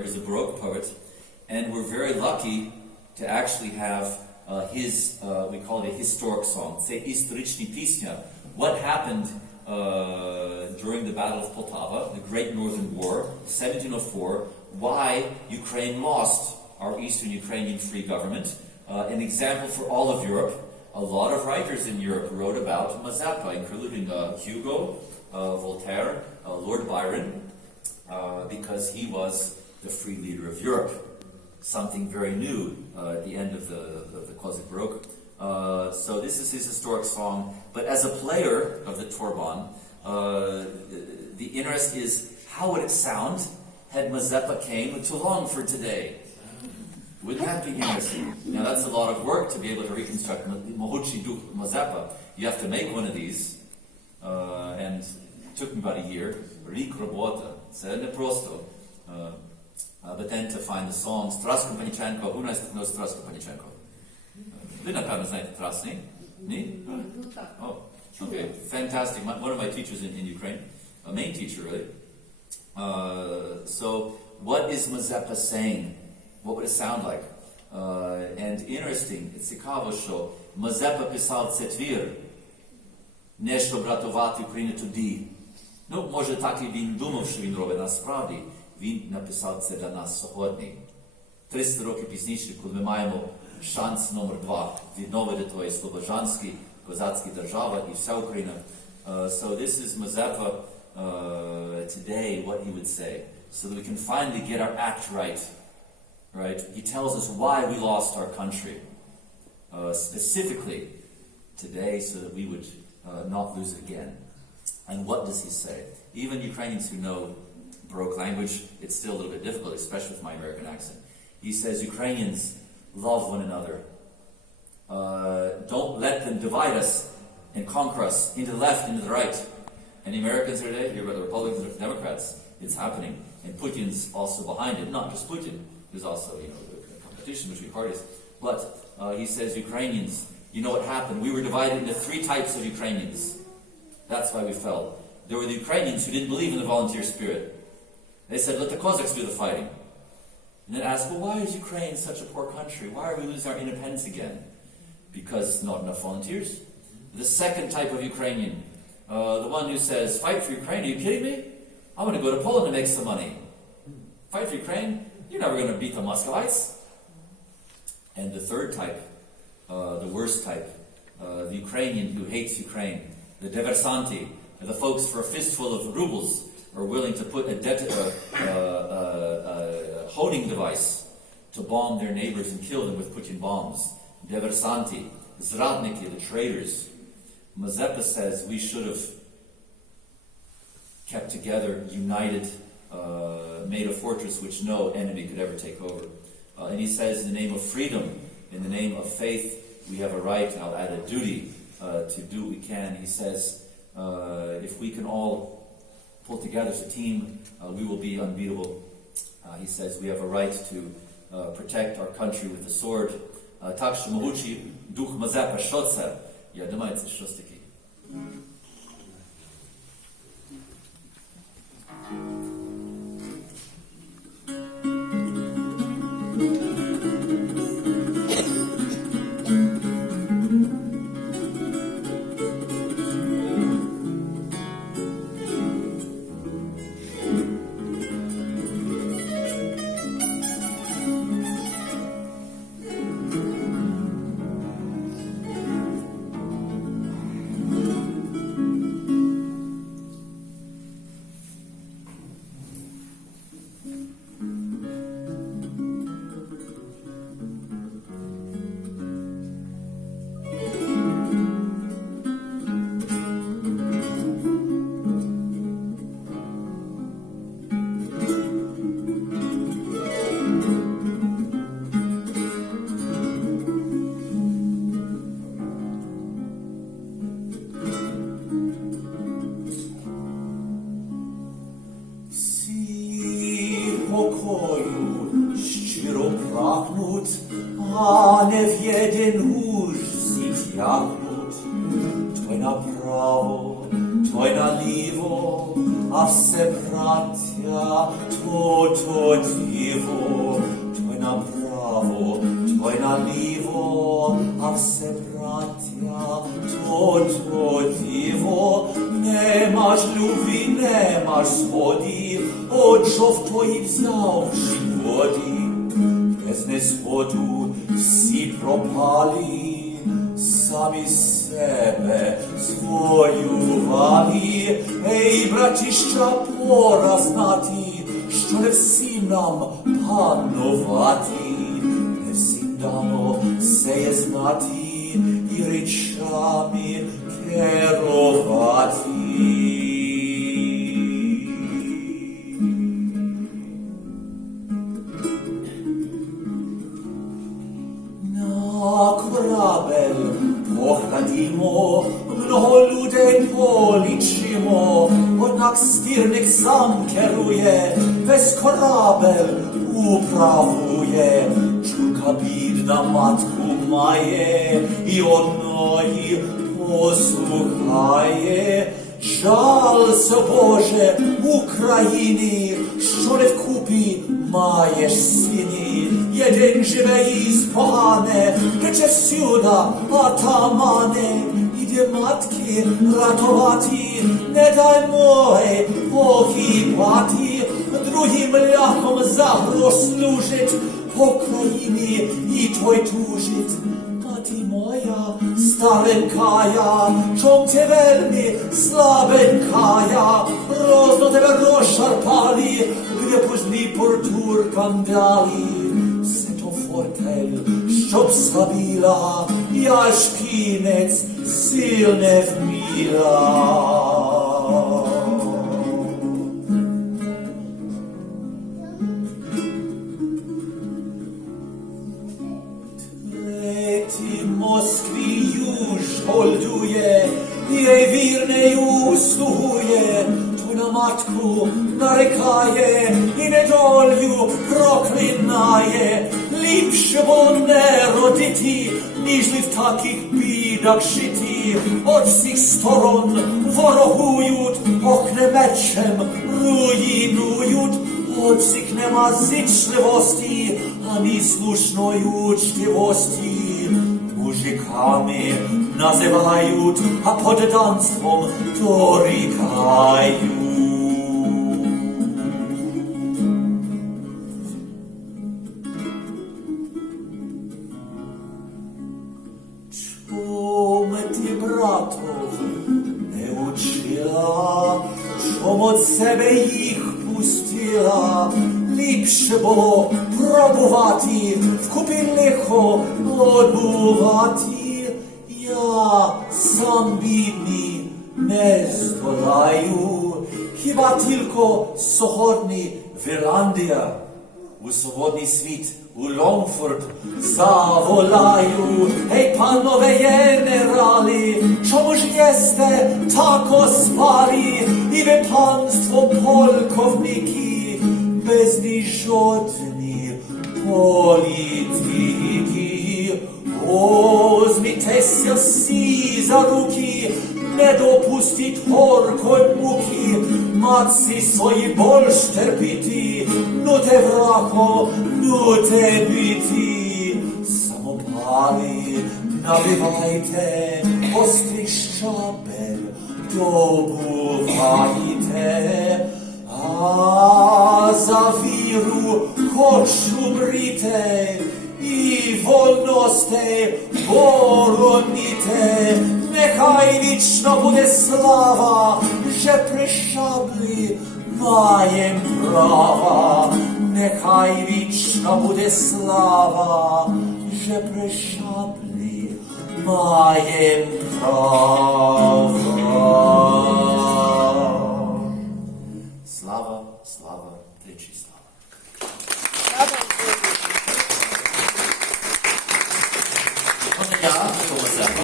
who is a Baroque poet, and we're very lucky to actually have uh, his, uh, we call it a historic song, say Historichny Pisnya, what happened uh, during the Battle of Poltava, the Great Northern War, 1704, why Ukraine lost our Eastern Ukrainian free government, uh, an example for all of Europe. A lot of writers in Europe wrote about Mazeppa, including uh, Hugo, uh, Voltaire, Lord Byron, because he was the free leader of Europe. Something very new uh, at the end of the, of the Classic Baroque. Uh, so this is his historic song. But as a player of the Torban, uh, the interest is how would it sound had Mazeppa came to Longford today? Wouldn't that be interesting? Now that's a lot of work to be able to reconstruct Mohuchi Duke Mazeppa. You have to make one of these, uh, and it took me about a year. Рік робота. Це не Uh, uh, but then to find the songs. Траско Паніченко, who knows Траско Паніченко? Ви, напевно, знаєте Трас, ні? Ні? Ну так. Oh, okay, fantastic. My, one of my teachers in, in Ukraine, a main teacher really. Uh, so, what is Mazeppa saying? What would it sound like? Uh, and interesting, цікаво, що Мазепа писав це твір, не щоб рятувати Україну тоді. Ну, може, так і він думав, що він робить насправді. Він написав це для нас сьогодні. 300 років пізніше, коли ми маємо шанс номер два відновити твої слобожанські, козацькі держави і вся Україна. Uh, so this is Mazeppa uh, today, what he would say, so that we can finally get our act right. Right? He tells us why we lost our country, uh, specifically today, so that we would uh, not lose it again. And what does he say? Even Ukrainians who know Baroque language, it's still a little bit difficult, especially with my American accent. He says, Ukrainians, love one another. Uh, don't let them divide us and conquer us into the left, into the right. And the Americans are there, here about the Republicans and Democrats. It's happening. And Putin's also behind it. Not just Putin, there's also, you know, the competition between parties. But uh, he says, Ukrainians, you know what happened? We were divided into three types of Ukrainians. That's why we fell. There were the Ukrainians who didn't believe in the volunteer spirit. They said, let the Cossacks do the fighting. And then asked, well, why is Ukraine such a poor country? Why are we losing our independence again? Because it's not enough volunteers. The second type of Ukrainian, uh, the one who says, fight for Ukraine, are you kidding me? I'm going to go to Poland to make some money. Fight for Ukraine? You're never going to beat the Muscovites. And the third type, uh, the worst type, uh, the Ukrainian who hates Ukraine, the diversanti, the folks for a fistful of rubles are willing to put a, det- uh, uh, uh, holding device to bomb their neighbors and kill them with Putin bombs. Diversanti, Zradniki, the traitors. Mazeppa says we should have kept together, united, uh, made a fortress which no enemy could ever take over. Uh, and he says, in the name of freedom, in the name of faith, we have a right, I'll add a duty, uh, to do what we can. He says, if we can all pull together as a team, uh, we will be unbeatable. Uh, he says, we have a right to uh, protect our country with the sword. Uh, Так що могучий дух Мазепа, що це? Я думаю, це щось таке. А не в єдин гуж всі тягнуть. Той направо, той наліво, а все браття, то то діво, той направо, той наліво, а все браття, то то діво, нема ж любві, нема ж згоді, от жовтої взяв воді, без незгоду всі пропалі, самі себе звоювали. Ей, братіща, пора знати, що не всім нам панувати, не всім дано все є знати і речами керувати. Покладімо, много людей полічимо, однак стірник сам керує, весь корабель управує, чурка бідна матку має, і одної послухає. Жалься, Боже, Україні, що не вкупі маєш сині, єдин живе і спогане, всюда атамане, іде матки ратувати, не дай моє погибати, другим ляхом за служить, по країні і той тужить. Мати моя, старенькая, чом ти вельми слабенькая, розно тебе розшарпали, где пузлі портуркам дали. Все то фортель, щоб слабіла, і аж кінець сил не вміла. Голдує, їй вірнею слугує, ту на матку нарекає проклинає. Ліпше бо не родити, ніж в таких бідах жити. От всіх сторон ворогують, окремечем руїнують. От всіх нема зичливості, ані слушної учтивості. Мужиками називають, а подданством дорікають. Братов, не учила, чом от себе їх пустила, ліпше було пробувати, вкупі лихо одбувати. Я сам бідний не здолаю, хіба тільки сьогодні Вірландія у свободний світ, U Longford za volaju, hej panowie generali, czomuż jeste tako spali i wy państwo polkowniki bez żadnej polityki. O, zmite si za ruki, nie dopusti torko матці свої больш терпіти, ну те врахо, ну те біти. Самопали набивайте, острий щабель добувайте, а за віру хочу брите, і вольностей бороніте, нехай вічно буде слава, že при маєм права, нехай вічно буде слава, že при маєм права.